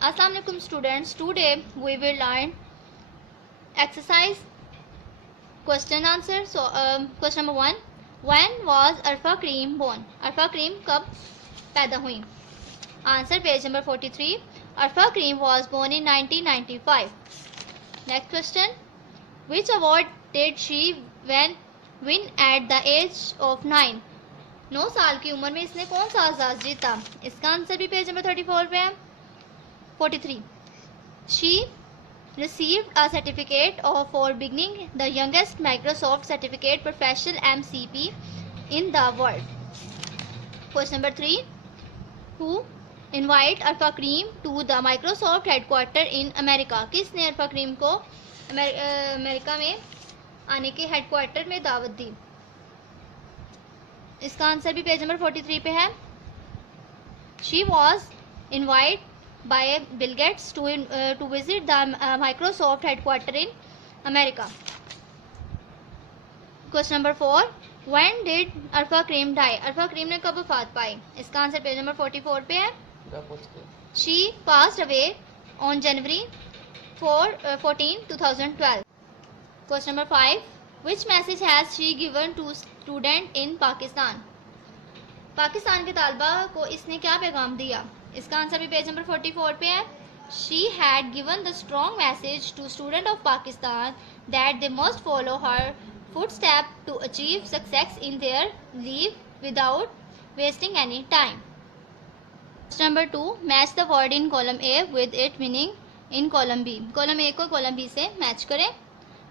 Assalamu alaikum students. Today we will learn exercise question answer. So question number 1. When was Arfa Kareem born? Arfa Kareem कब पैदा हुई? Answer page number 43. Arfa Kareem was born in 1995. Next question. Which award did she win at the age of 9? 9 साल की उम्र में इसने कौन सा एजाज जीता? इसका आंसर भी पेज नंबर 34 पे है. 43. She received a certificate for beginning the youngest Microsoft Certificate Professional MCP in the world. Question number 3. Who invited Arfa Kareem to the Microsoft headquarter in America? किसने अरफा करीम को अमेरिका में आने के headquarter में दावत दी? इसका आंसर भी पेज नंबर 43 पे है. She was invited by Bill Gates to visit the Microsoft headquarter in America. Question number 4. When did Arfa Kareem die? Arfa Kareem ने कब वफात पाई? इसका आंसर पेज नंबर 44 पे है. She passed away on January 14, 2012. Question number 5. Which message has she given to student in Pakistan? Pakistan के तालबा को इसने क्या पैगाम दिया? इसका आंसर भी पेज नंबर 44 पे है. She had given the strong message to student of Pakistan that they must follow her footsteps to achieve success in their life without wasting any time. Question number 2. Match the word in column A with its meaning in column B. column A को column B से match करें.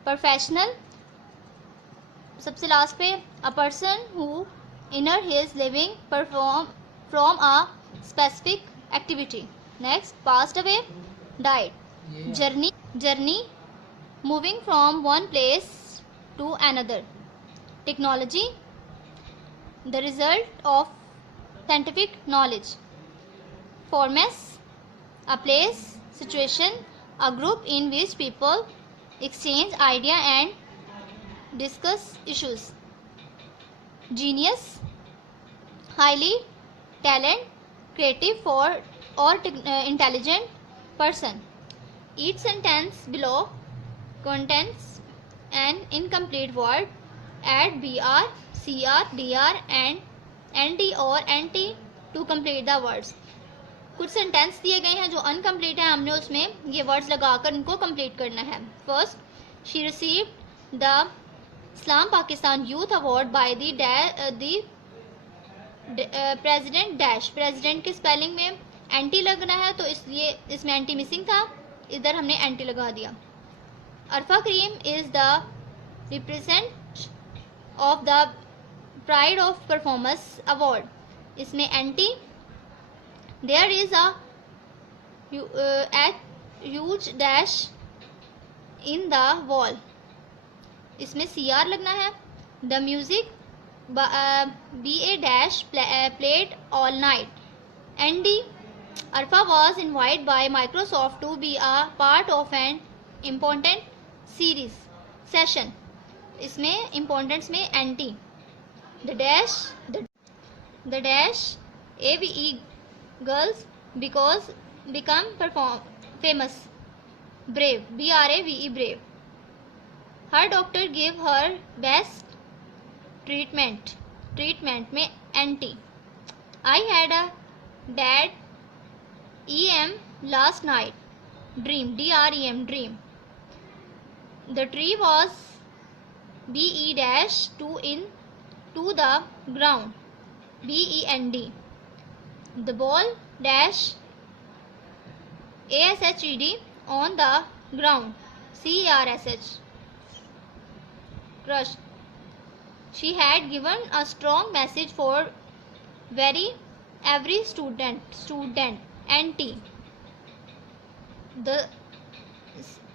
Professional सबसे last पे a person who earns his living from a specific activity. Next, passed away, died. Journey, moving from one place to another. Technology, the result of scientific knowledge. Formas, a place, situation, a group in which people exchange ideas and discuss issues. Genius, highly talented, creative or intelligent person. Each sentence below contains an incomplete word. Add br, cr, dr and nd or nt to complete the words. कुछ sentence दिए गए हैं जो incomplete है, हमने उसमें ये words लगाकर इनको कंप्लीट करना है. First, she received the Islam Pakistan youth award by the president dash. President की स्पेलिंग में एंटी लगना है तो इसलिए इसमें एंटी मिसिंग था, इधर हमने एंटी लगा दिया. Arfa Karim is the represent of the Pride of Performance award, इसमें एंटी. There is a huge dash in the wall, इसमें CR लगना है. The music BA dash played all night. ND, Arfa was invited by Microsoft to be a part of an important series session, इसमें importance में NT. The dash AVE girls because become famous. Brave, BRAVE brave. Her doctor gave her best treatment में NT. I had a bad EM last night. Dream, DREM dream. The tree was BE dash to the ground, BEND. The ball dash ASHED on the ground, CRSH. Crushed. She had given a strong message for every student NT. The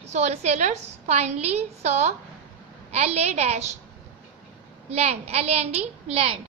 sailors finally saw LA dash land, LAND land.